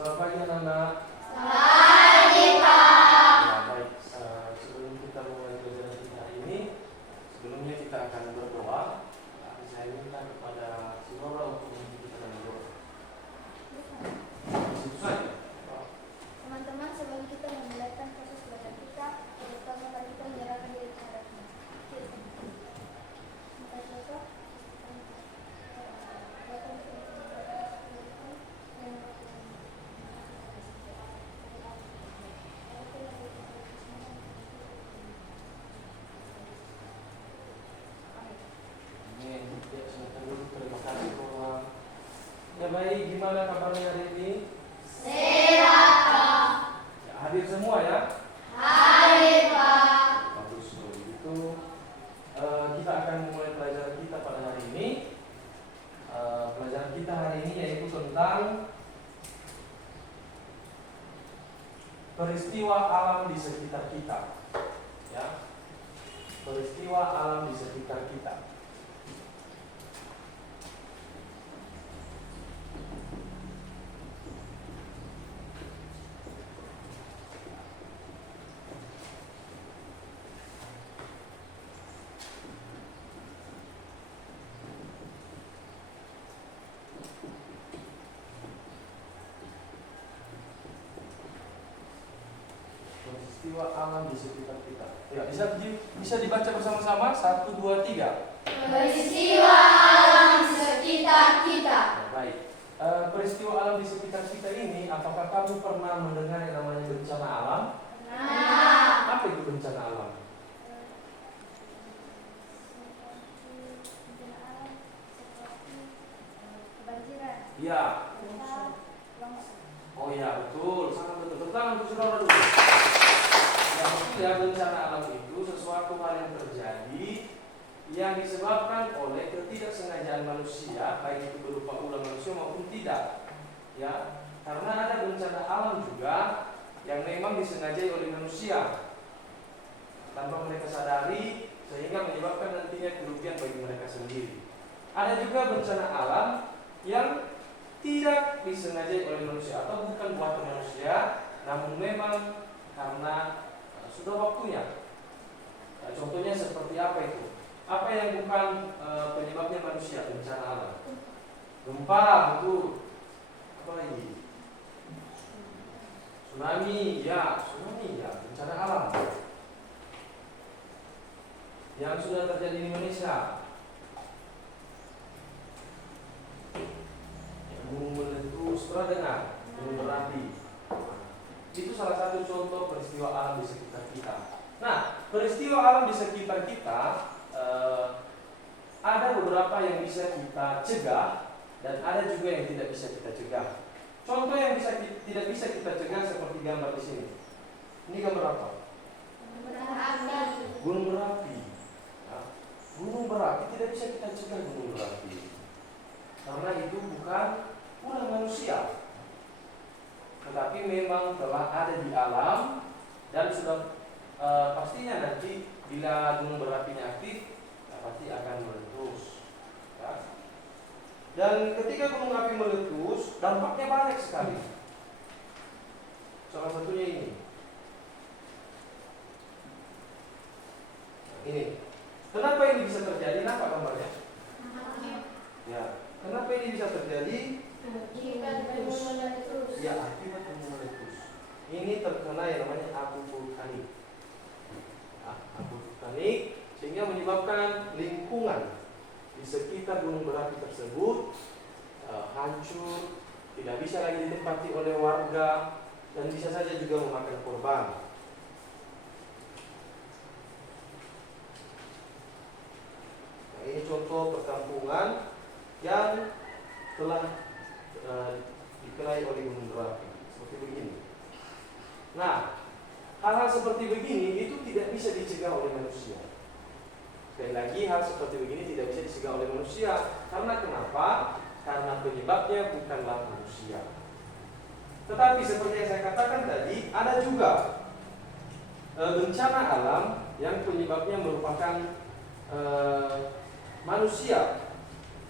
Selamat pagi anak-anak. Pagi, Pak. Ya, baik. Sebelum kita mulai pelajaran kita hari ini, sebelumnya kita akan berdoa. Saya minta kepada si Laura untuk memimpin kita dalam doa. Itu saja. Teman-teman, sebelum kita memulaikan proses belajar kita, pertama kali kita menyerahkan diri kepada Tuhan. Kita coba. Ya baik, gimana kabarnya hari ini? Sehat, Pak. Ya, hadir semua ya? Hadir, Pak. Bagus, kalau begitu kita akan memulai pelajaran kita pada hari ini. Pelajaran kita hari ini yaitu tentang peristiwa alam di sekitar kita. Ya, peristiwa alam di sekitar kita. Peristiwa alam di sekitar kita. Ya, bisa dibaca bersama-sama. 1, 2, 3. Peristiwa alam di sekitar kita. Ya, baik. Peristiwa alam di sekitar kita ini, apakah kamu pernah mendengar yang namanya bencana alam? Nah, Apa itu bencana alam? kebanjiran. Ya. Oh ya, betul. Sangat betul. Tepuk tangan untuk saudara dulu. Ya, maksudnya bencana alam itu sesuatu hal yang terjadi yang disebabkan oleh ketidaksengajaan manusia, baik itu berupa ulah manusia maupun tidak. Ya, karena ada bencana alam juga yang memang disengajai oleh manusia tanpa mereka sadari, sehingga menyebabkan nantinya kerugian bagi mereka sendiri. Ada juga bencana alam yang tidak disengajai oleh manusia atau bukan buatan manusia, namun memang karena sudah waktunya. Nah, contohnya seperti apa itu? Apa yang bukan penyebabnya manusia? Bencana alam. Gempa, betul. Apa lagi? Tsunami, ya, bencana alam. Yang sudah terjadi di Indonesia. Gunung meletus, pernah dengar? Gunung berapi. Itu salah satu contoh peristiwa alam di sekitar kita. Nah, peristiwa alam di sekitar kita ada beberapa yang bisa kita cegah dan ada juga yang tidak bisa kita cegah. Contoh yang tidak bisa kita cegah seperti gambar di sini. Ini gambar apa? Gunung berapi. Nah, gunung berapi tidak bisa kita cegah gunung berapi karena itu bukan ulah manusia, tetapi memang telah ada di alam dan sudah pastinya nanti bila gunung berapinya aktif, pasti akan meletus. Ya. Dan ketika gunung api meletus, dampaknya banyak sekali. Salah satunya ini. Nah, ini. Kenapa ini bisa terjadi? Nampak gambarnya? Ya. Kenapa ini bisa terjadi? Ya, akibat gunung meletus. Ini terkena yang namanya abu vulkanik. Abu vulkanik sehingga menyebabkan lingkungan di sekitar gunung berapi tersebut hancur, tidak bisa lagi ditempati oleh warga dan bisa saja juga memakan korban. Nah, ini contoh perkampungan yang telah dikenai oleh gunung berapi seperti begini. Nah, hal-hal seperti begini itu tidak bisa dicegah oleh manusia. Sekali lagi, hal seperti begini tidak bisa dicegah oleh manusia. Karena kenapa? Karena penyebabnya bukanlah manusia. Tetapi seperti yang saya katakan tadi, ada juga bencana alam yang penyebabnya merupakan manusia.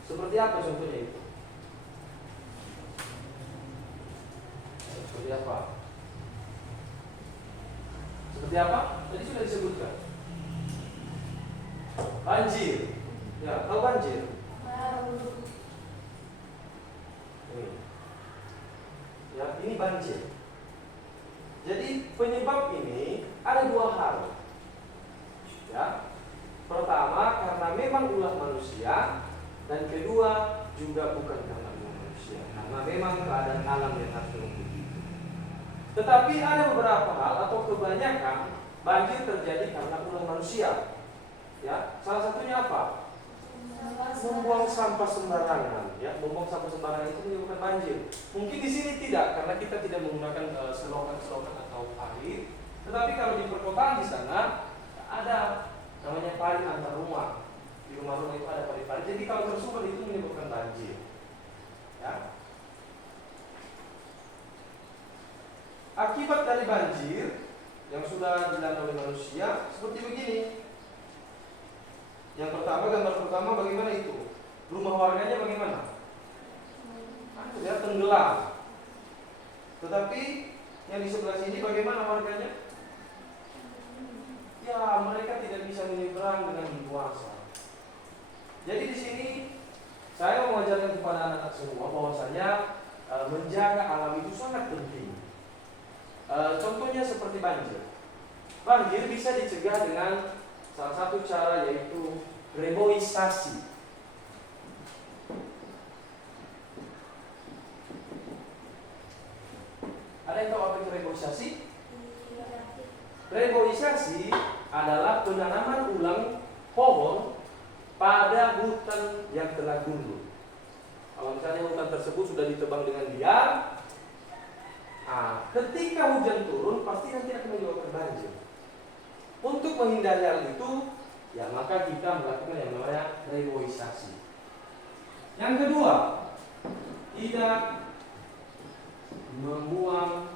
Seperti apa contohnya itu? Seperti apa? Seperti apa? Tadi sudah disebutkan. Banjir. Ya, tahu banjir? Ini. Ya, ini banjir. Jadi penyebab ini ada dua hal. Ya. Pertama, karena memang ulah manusia, dan kedua juga bukan karena ulah manusia, karena memang keadaan alam yang harus mengikuti itu. Tetapi ada beberapa hal atau kebanyakan banjir terjadi karena ulah manusia. Ya, salah satunya apa? Membuang sampah sembarangan. Ya, membuang sampah sembarangan itu menyebabkan banjir. Mungkin di sini tidak, karena kita tidak menggunakan selokan atau parit. Tetapi kalau di perkotaan di sana ada namanya parit antar rumah. Di rumah-rumah itu ada parit-parit. Jadi kalau tersumber itu menyebabkan banjir. Ya. Akibat dari banjir yang sudah dilanda oleh manusia seperti begini. Yang pertama, gambar pertama bagaimana itu? Rumah warganya bagaimana? Ya, tenggelam. Tetapi yang di sebelah sini bagaimana warganya? Ya, mereka tidak bisa menyeberang dengan leluasa. Jadi di sini saya mau mengajarkan kepada anak-anak semua bahwasanya menjaga alam itu sangat penting. Contohnya seperti banjir. Banjir bisa dicegah dengan salah satu cara, yaitu reboisasi. Ada yang tahu apa itu reboisasi? Reboisasi adalah penanaman ulang pohon pada hutan yang telah gundul. Kalau misalnya hutan tersebut sudah ditebang dengan liar, ketika hujan turun pasti nanti akan menyebabkan banjir. Untuk menghindari hal itu, ya maka kita melakukan yang namanya reboisasi. Yang kedua, tidak membuang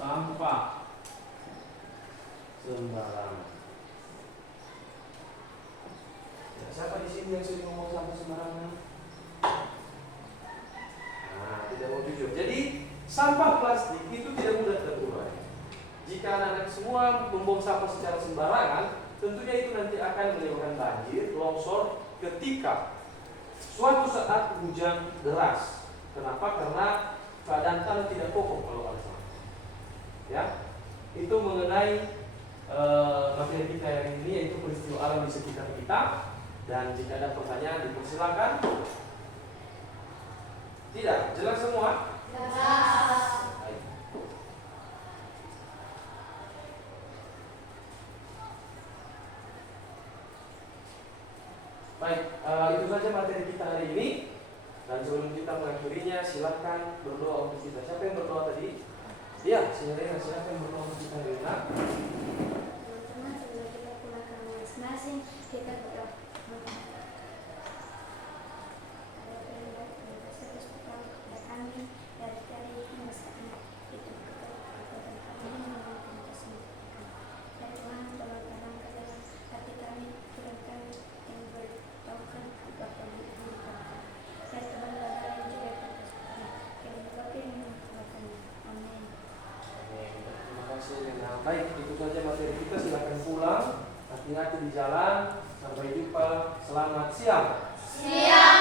sampah sembarangan. Ya, siapa di sini yang sering ngomong sampah sembarangan? Tidak mau jujur. Jadi sampah plastik itu tidak mudah terurai. Jika anak-anak semua membuang sampah secara sembarangan, tentunya itu nanti akan menyebabkan banjir, longsor ketika suatu saat hujan deras. Kenapa? Karena keadaan tanah tidak kokoh kalau ada sampah. Ya, itu mengenai materi kita hari ini, yaitu peristiwa alam di sekitar kita. Dan jika ada pertanyaan dipersilakan. Tidak, jelas semua? Jelas. Baik, itu saja materi kita hari ini. Dan sebelum kita mengakhirinya, silakan berdoa untuk kita. Siapa yang berdoa tadi? Iya, silakan berdoa untuk kita, Rina. Teman-teman, sebelum kita pulang ke masing-masing, kita berdoa. Baik, itu saja materi kita. Silakan pulang. Hati-hati di jalan. Sampai jumpa. Selamat siang. Siang.